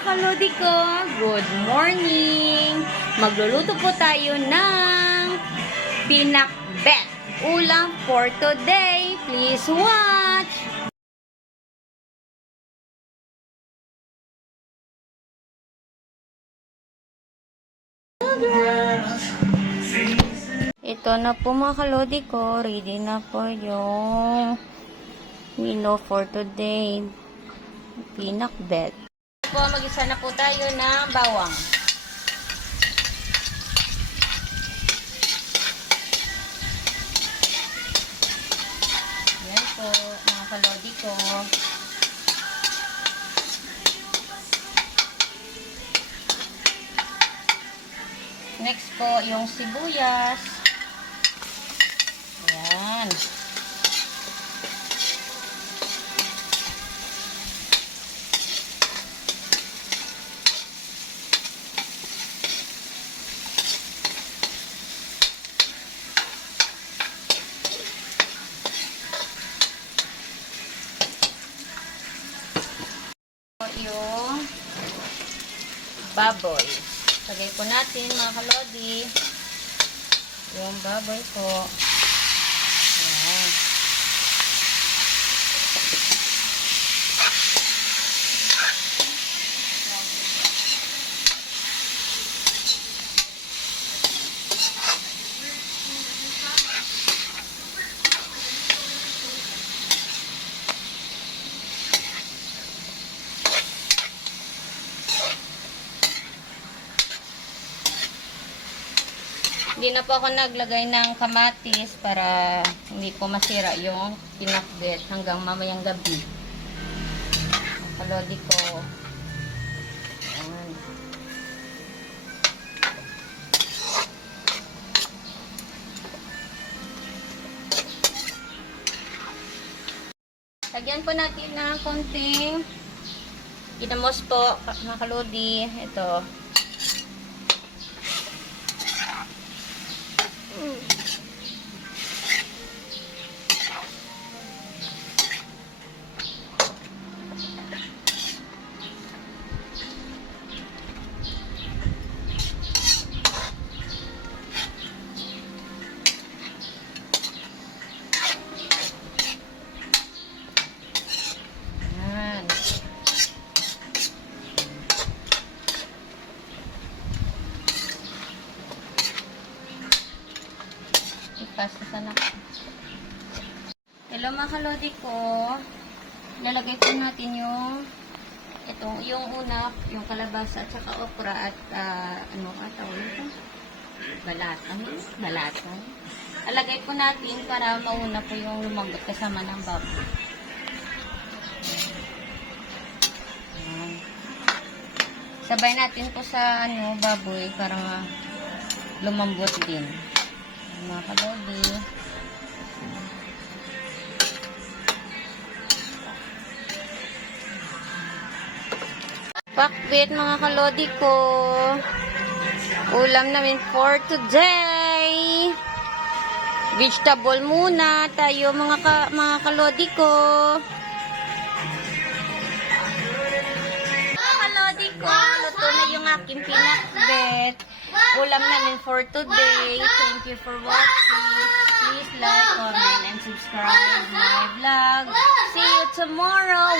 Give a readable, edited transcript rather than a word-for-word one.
kalodi ko, good morning! Magluluto po tayo ng pinakbet. Ulam for today. Please watch! Ito na po mga kalodi ko. Ready na po yung menu for today. Pinakbet. Po, mag-isa na po tayo ng bawang. Yan po, mga kalodi ko. Next po, yung sibuyas. Ayan. Yung baboy. Lagay po natin mga kalodi. Yung baboy po. Ayan. Hindi na po ako naglagay ng kamatis para hindi po masira yung pinakbet hanggang mamayang gabi. Kalodi ko. Ayan. Lagyan po natin ng konting ginamos po, mga kalodi. Ito. Sana. Hello mga kalodi ko. Lalagay po natin yung una, yung kalabasa at saka okra at ano ka tawag ito? Balatan. Alagay po natin para mauna po yung lumagot kasama ng baboy. Sabay natin po sa baboy para lumambot din. Mga kalodi. Pakbet mga kalodi ko. Ulam namin for today. Vegetable muna tayo mga kalodi ko. Mga kalodi ko, luto na yung aking pinakbet. Ulam namin for today. Thank you for watching. Please like, comment, and subscribe my vlog. See you tomorrow.